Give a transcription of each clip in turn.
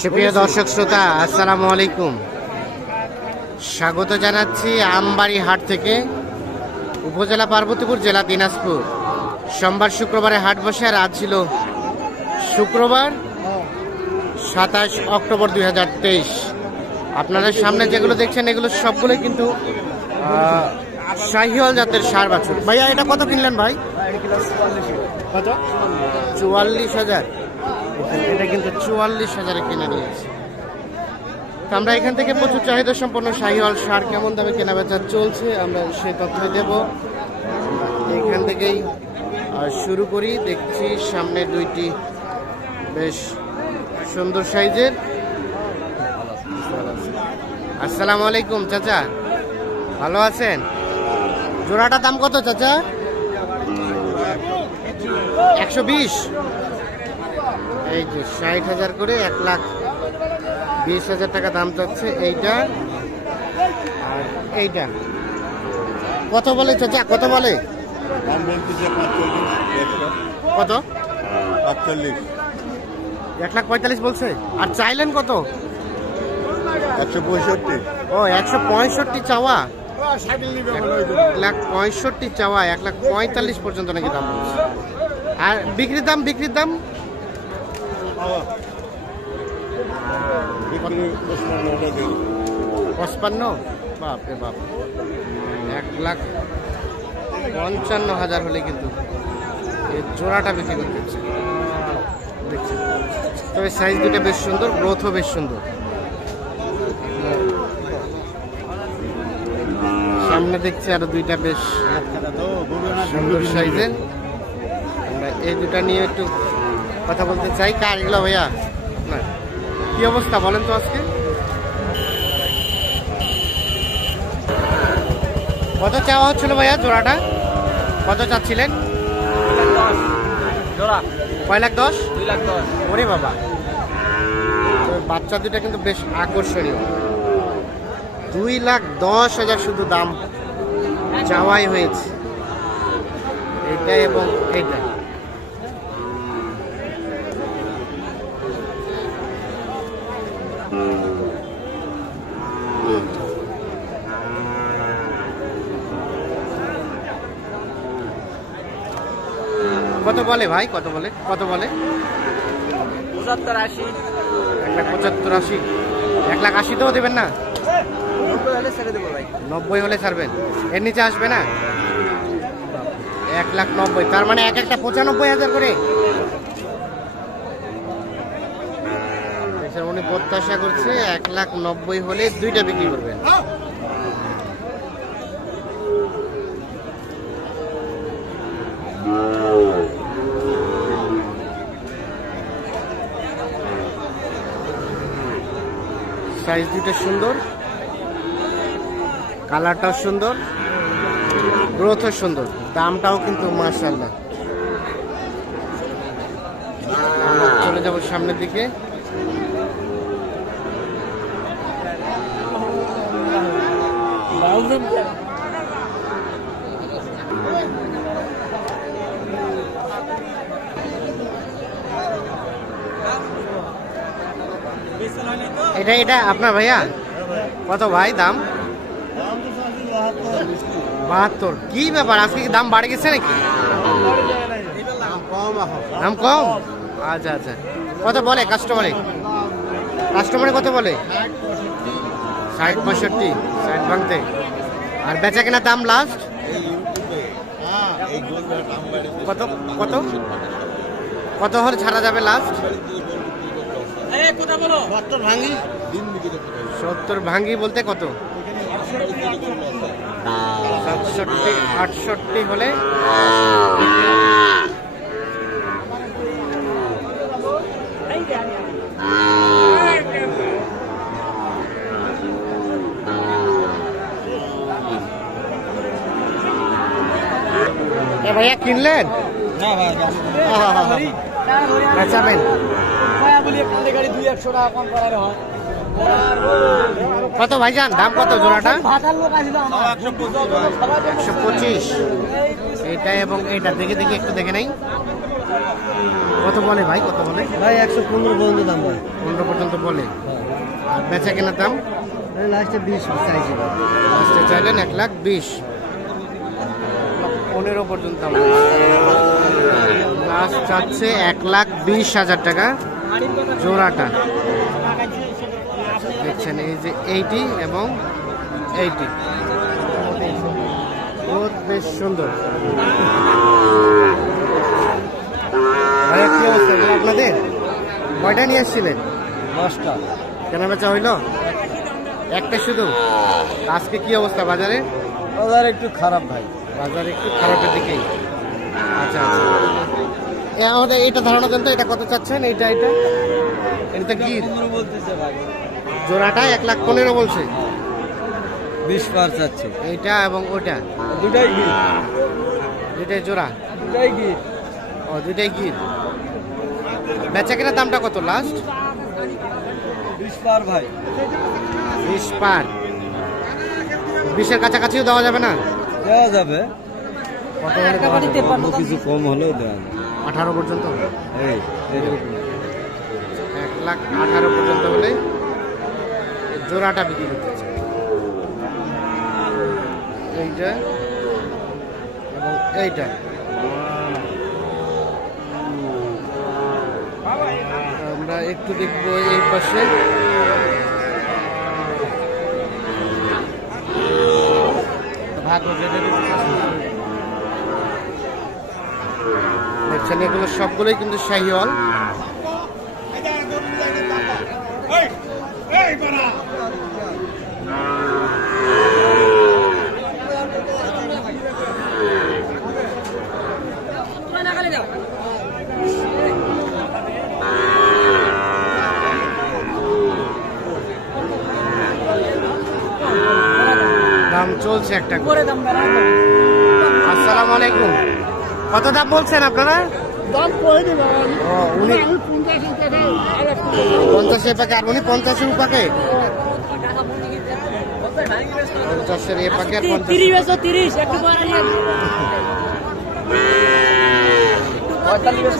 সুপ্রিয় দর্শক শ্রোতা, আসসালামু আলাইকুম। স্বাগত জানাচ্ছি আমবাড়ি হাট থেকে, উপজেলা পার্বতীপুর, জেলা দিনাজপুর। সোমবার শুক্রবারে হাট বসে, আর আজ ছিল শুক্রবার 27 অক্টোবর 2023। আপনাদের সামনে যেগুলো দেখছেন এগুলো সবগুলো কিন্তু শাহিওয়াল জাতের ষাঁড় বাছুর। ভাইয়া এটা কত কিনলেন ভাই? কত? 44,000। এটা কিন্তু 44,000-এ কিনে নিয়েছে। তো আমরা এখান থেকে প্রচুর চাহিদা সম্পন্ন শাহিওয়াল ষাঁড় কেমন দামে কেনা বেচা চলছে আমরা সে তথ্য দেব। এখান থেকেই শুরু করি। দেখছি সামনে দুইটি বেশ সুন্দর সাইজের। আসসালামু আলাইকুম চাচা, ভালো আছেন? জোড়াটার দাম কত চাচা? 120। এই যে 60,000 করে, 1,20,000 টাকা দাম চাচ্ছে এইটা। আর এইটা কত বলে চাচা? কত বলে? কত? 1,45,000 বলছে। আর চাইলেন কত? 165। ও 165 চাওয়া। 1,65,000 চাওয়া, 1,45,000 পর্যন্ত নাকি দাম বলছে। আর বিক্রির দাম? বিক্রির দাম 55। বাপরে বাপ, 1,55,000 হলে কিন্তু এই জোড়াটা বিক্রি করতেছে। দেখছেন, তবে সাইজ দুটো বেশ সুন্দর, গ্রোথও বেশ সুন্দর। সামনে দেখছি আরো দুইটা বেশ সুন্দর সাইজের। আমরা এই দুটা নিয়ে একটু কথা বলতে চাই। কার এগুলো ভাইয়া? না, কি অবস্থা বলেন তো আজকে? কত চাওয়া হচ্ছিল ভাইয়া জোড়াটা? কত চাচ্ছিলেন? কয় লাখ? 10? 2,10,000। ওরে বাবা, বাচ্চা দুটা কিন্তু বেশ আকর্ষণীয়। 2,10,000 শুধু দাম চাওয়াই হয়েছে, এটা এবং এটা। কত বলে ভাই? কত বলে? কত বলে? 75, 80। 1,75,000, 1,80,000 দেবেন না? 90 হলে ছেড়ে দেবো ভাই। 90 হলে ছাড়বেন? এর নিচে আসবে না? 1,90,000, তার মানে এক একটা 95,000 করে। উনি প্রত্যাশা করছে 1,90,000 হলে দুইটা বিক্রি করবেন। সাইজ দুটো সুন্দর, কালারটাও সুন্দর, গ্রোথও সুন্দর, দামটাও কিন্তু মাশাআল্লাহ। আমরা চলে যাব সামনের দিকে। এটা এটা আপনার ভাইয়া? কত ভাই দাম? 72। কি ব্যাপার, আজকে কি দাম বাড়ে গেছে নাকি? দাম কম? আচ্ছা আচ্ছা। কত বলে কাস্টমারে? কাস্টমারে কত বলে? 60, 65, 60 ভাঙতে। আর বেচা কেনার দাম লাস্ট কত? কত কত হলে ছাড়া যাবে লাস্ট? 70 ভাঙ্গি বলতে কত? 67, 68 হলে ভাইয়া কিনলেন? বেচাবেন? কত ভাইজান দাম কত জোড়াটা? 125। এটা এবং এইটা দেখে দেখি একটু দেখে নেই। কত বলে ভাই, কত বলে ভাই 115 পর্যন্ত দাম ভাই। 15 পর্যন্ত বলে। আর বেচা কেনার দাম লাস্টে 20 চাইছি। লাস্টে চাইলেন 1,20,000, 15 পর্যন্ত লাস্ট চাচ্ছে 1,20,000 টাকা জোড়াটা। দেখছেন এই যে 80 এবং 80, বহুত বেশ সুন্দর। ভাইয়া কি অবস্থা আপনাদের? কয়টা নিয়ে এসেছিলেন? 10টা। কেনা বেচা হইল? একটা শুধু? আজকে কি অবস্থা বাজারে? বাজার একটু খারাপ ভাই। বাজার একটু খারাপের দিকেই। আচ্ছা আচ্ছা, আমাদের এটা ধারণা দেন তো, এটা কত চাচ্ছেন? এটা এটা গির বলতেছে ভাই। জোড়াটা 1,15,000 বলছে। 20 পার চাচ্ছে। এইটা এবং ওটা দুটাই গির। দুটাই জোড়া? দুটাই গির। ও, দুটাই গির। বেচা কেনার দামটা কত লাস্ট? 20 পার ভাই। 20 পার। 20-এর কাছাকাছিও দেওয়া যাবে না? দেওয়া যাবে। কত হলে দেওয়া যাবে? কিছু কম হলেও দেওয়া যাবে। 18 পর্যন্ত? এই এরকম 1,18,000 পর্যন্ত হলে জোড়াটা বিক্রি করতে চাই। এইটা এবং এইটা। আমরা একটু দেখবো এই পাশে। দেখছেন এগুলো সবগুলোই কিন্তু শাহিওয়াল। দাম চলছে একটা করে। আসসালামু আলাইকুম। কত দাম বলছেন আপনারা? দাম কই দিবেন? ও, উনি 50 50 পাকে, আর উনি 50 পাকে। 50 পাকে আর 30 একটু পরে নিয়ে 45।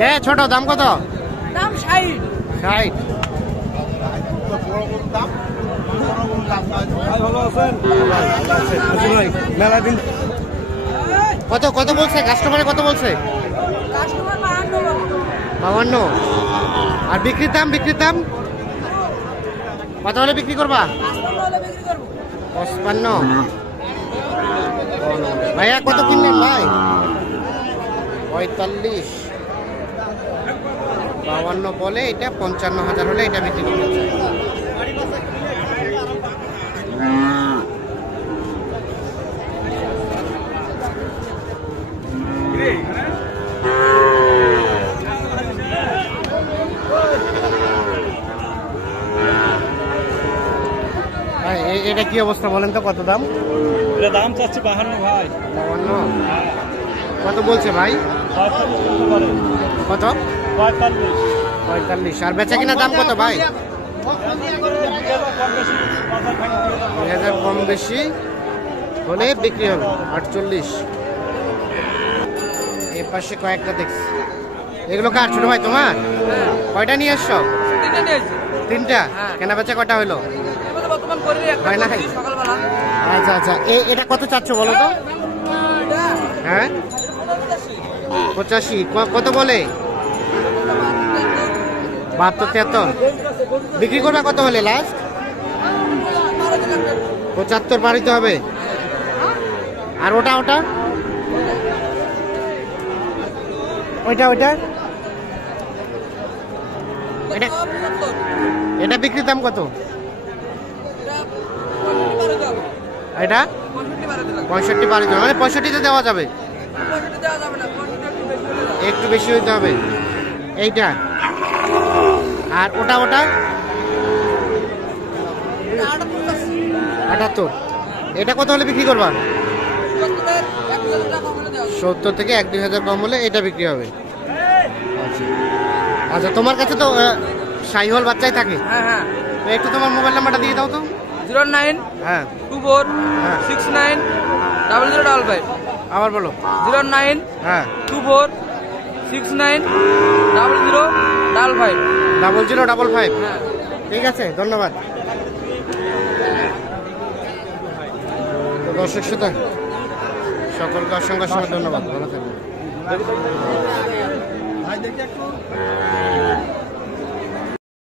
হ্যাঁ, ছোট দাম কত? দাম 60। 60। কত কত বলছে কাস্টমারে? কত বলছে? কাস্টমার 52। আর বিক্রির দাম? বিক্রির দাম কত হলে বিক্রি করবা? 55। ভাইয়া কত কিনলেন ভাই? 45। 52 বলে, এটা 55,000 হলে এটা বিক্রি করতে চাই। এটা কি অবস্থা বলেন তো, কত দাম? এটা দাম চাচ্ছি 52 ভাই। 52। কত বলছে ভাই? কত? 45। আর বেচা কিনা দাম কত ভাই? 2000 কম বেশি হলে বিক্রি হবে। 48। এর পাশে কয়েকটা দেখছি। এগুলো কার ছোট ভাই তোমার? কয়টা নিয়ে আসছো? 3টা। কেনা বেচা কয়টা হইলো? হয় না? আচ্ছা আচ্ছা, এটা কত চাচ্ছ বলো তো? হ্যাঁ, 85। কত বলে? 72, 73। বিক্রি করবে কত হলে লাস্ট? 75 বাড়িতে হবে। আর ওটা ওটা ওইটা ওইটা এটা এটা বিক্রির দাম কত? এটা 65 বাড়িতে, মানে 65-তে দেওয়া যাবে। একটু বেশি হইতে হবে। এইটা আর ওটা ওটা 78। এটা কত হলে বিক্রি করবা? 70 থেকে 1-2 হাজার কম হলে এটা বিক্রি হবে। আচ্ছা, তোমার কাছে তো শাহিওয়াল বাচ্চাই থাকে। হ্যাঁ হ্যাঁ, একটু তোমার মোবাইল নাম্বারটা দিয়ে দাও তো। 09 হ্যাঁ 24 হ্যাঁ 69 0055 আবার বলো 09 হ্যাঁ 24 69 0055 0055 হ্যাঁ ঠিক আছে ধন্যবাদ। তো দর্শক শ্রোতা সকলকে অসংখ্য ধন্যবাদ, ভালো থাকবেন।